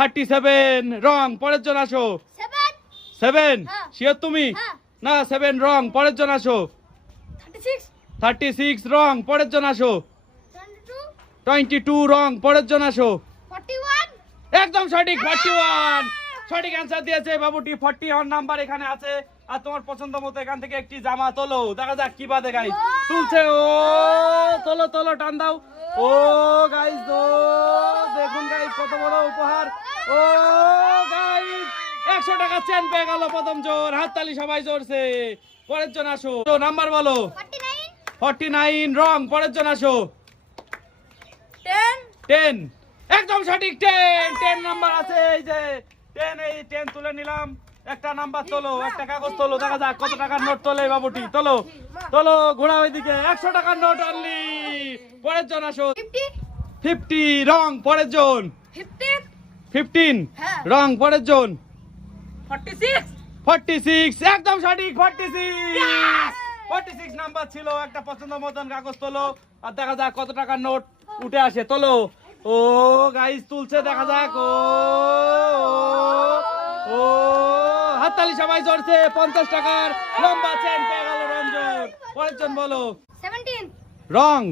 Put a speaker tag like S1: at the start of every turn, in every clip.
S1: Thirty seven রং পরের জন আসো।
S2: Seven. হ্যাঁ।
S1: শিওর তুমি?
S2: হ্যাঁ।
S1: না সেভেন রং পরের জন আসো।
S2: Thirty six.
S1: রং পরের জন আসো।
S2: Twenty two.
S1: রং পরের জন আসো। একদম সঠিক ফর্টি ওয়ান। সঠিক অ্যান্সার দিয়েছে বাবুটি। ফর্টি ওয়ান নাম্বার এখানে আছে। আর তোমার পছন্দ মতো এখান থেকে একটি জামা তোলো। দেখা যাক কি বাদে গাই তুলছে ও তোলো তোলো টান দাও। ও গাইস ও দেখুন গাইস কত বড় উপহার। ও গাইস একশো টাকা চেন পেয়ে গেল প্রথম জোর। হাততালি সবাই জোরছে। পরের জন আসো। নাম্বার বলো।
S2: ফর্টি নাইন
S1: রং পরের জন আসো।
S2: টেন
S1: একদম সঠিক টেন টেন নাম্বার আছে এই যে। টেন এই টেন তুলে নিলাম। একটা নাম্বার তোলো একটা কাগজ তোলো। দেখা যাক কত টাকার নোট তোলে বাবুটি। তোলো তোলো ঘোড়া ওইদিকে। একশো টাকার নোট অনলি পরের জন আসো।
S2: ফিফটি
S1: রং পরের জন। ফিফটিন।
S2: হ্যাঁ।
S1: রং পরের জন।
S2: Forty six.
S1: একদম সঠিক forty six. Forty six number ছিল একটা পছন্দ মতন কাগজ তোলো। আর দেখা যাক কত টাকার নোট উঠে আসে তোলো। ও গাইস তুলছে দেখা যাক। ও ও হাততালি সবাই জড়ছে পঞ্চাশ টাকার লম্বা চেন পেয়ে গেল রঞ্জন। পরের জন বলো। Wrong.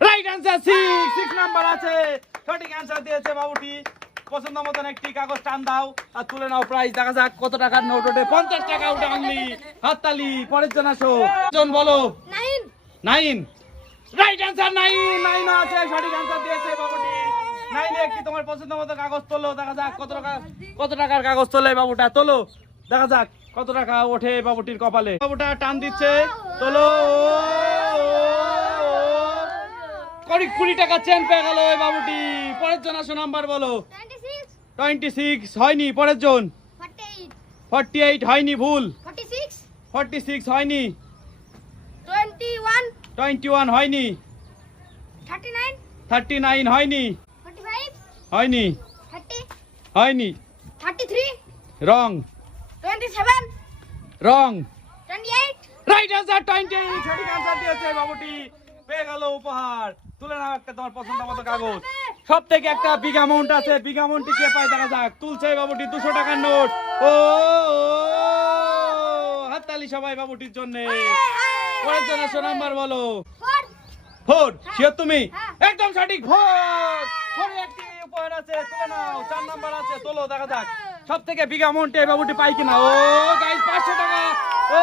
S1: Right answer six six number আছে। সঠিক অ্যান্সার দিয়েছে বাবুটি। পছন্দ মতন একটি কাগজ টান দাও আর তুলে নাও প্রাইস দেখা যাক কত টাকার নোট ওঠে। পঞ্চাশ টাকা উঠে আনলি। হাততালি পরের জন আসো। জন বলো।
S2: Nine.
S1: Nine. Right answer nine. Nine আছে সঠিক অ্যান্সার দিয়েছে বাবুটি। নাইনে একটি তোমার পছন্দ মতো কাগজ তোলো। দেখা যাক কত টাকা কত টাকার কাগজ তোলে বাবুটা। তোলো। দেখা যাক কত টাকা ওঠে বাবুটির কপালে। বাবুটা টান দিচ্ছে। তোলো। কুড়ি কুড়ি টাকা চেন পেয়ে গেল ওই বাবুটি। পরের জন আসো নাম্বার বলো।
S2: টোয়েন্টি সিক্স
S1: হয়নি পরের জন।
S2: ফর্টি এইট
S1: হয়নি ভুল।
S2: ফর্টি সিক্স
S1: হয়নি।
S2: টোয়েন্টি ওয়ান
S1: হয়নি।
S2: থার্টি নাইন
S1: হয়নি। হয়নি। হয়নি। Wrong wrong
S2: twenty eight
S1: right answer twenty সঠিক আনসার দিয়েছে বাবুটি। পেয়ে গেল উপহার। তুলে নাও একটা তোমার পছন্দ মতো কাগজ। সব থেকে একটা বিগ অ্যামাউন্ট আছে বিগ অ্যামাউন্টটি কে পায় দেখা যাক। তুলছে বাবুটি দুশো টাকার নোট। ও হাততালি সবাই বাবুটির জন্য। পরের জন্য নাম্বার বলো।
S2: ফোর।
S1: শিওর তুমি?
S2: হ্যাঁ।
S1: একদম সঠিক ফোর। ফোরে একটি উপহার আছে তুলে নাও। চার নাম্বার আছে তোলো দেখা যাক। সব থেকে বিগ অ্যামাউন্টে বাবুটি পাই কিনা? ও গাইস পাঁচশো টাকা। ও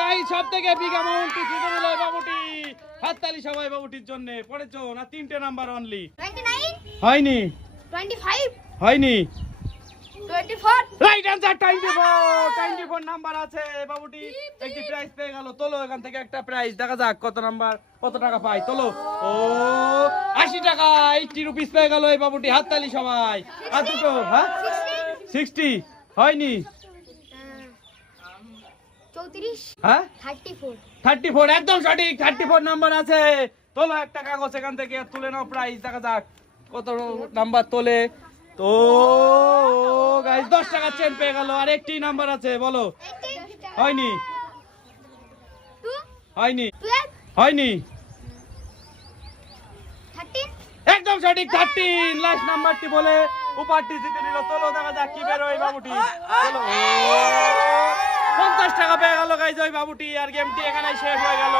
S1: গাইস সব থেকে বিগ অ্যামাউন্টটি জিতে বাবুটি। হাততালি সবাই বাবুটির জন্য। পরের জন আর তিনটে নাম্বার অনলি হয়নি। হয়নি। Right answer twenty four twenty four number আছে বাবুটি। একটি প্রাইজ পেয়ে গেল। তোলো এখান থেকে একটা প্রাইজ দেখা যাক কত নাম্বার কত টাকা পাই তোলো। ও আশি টাকা এইটটি রুপিস পেয়ে গেল এই বাবুটি। হাততালি সবাই। আর দুটো হ্যাঁ? হয়নি। হ্যাঁ?
S2: থার্টি ফোর
S1: একদম সঠিক থার্টি ফোর নাম্বার আছে। তোলো একটা কাগজ এখান থেকে তুলে নাও প্রাইজ দেখা যাক কত নাম্বার তোলে। তো গাইজ দশ টাকা চেন পেয়ে গেল আর একটি নাম্বার আছে বলো। হয়নি। হয়নি। হয়নি। একদম সঠিক থার্টিন লাস্ট নাম্বারটি বলে উপারটি জিতে নিল। তোলো দেখা যাক কি বেরোয় বাবুটি। চলো পঞ্চাশ টাকা পেয়ে গেল গাইজ ওই বাবুটি আর গেমটি এখানে শেষ হয়ে গেল।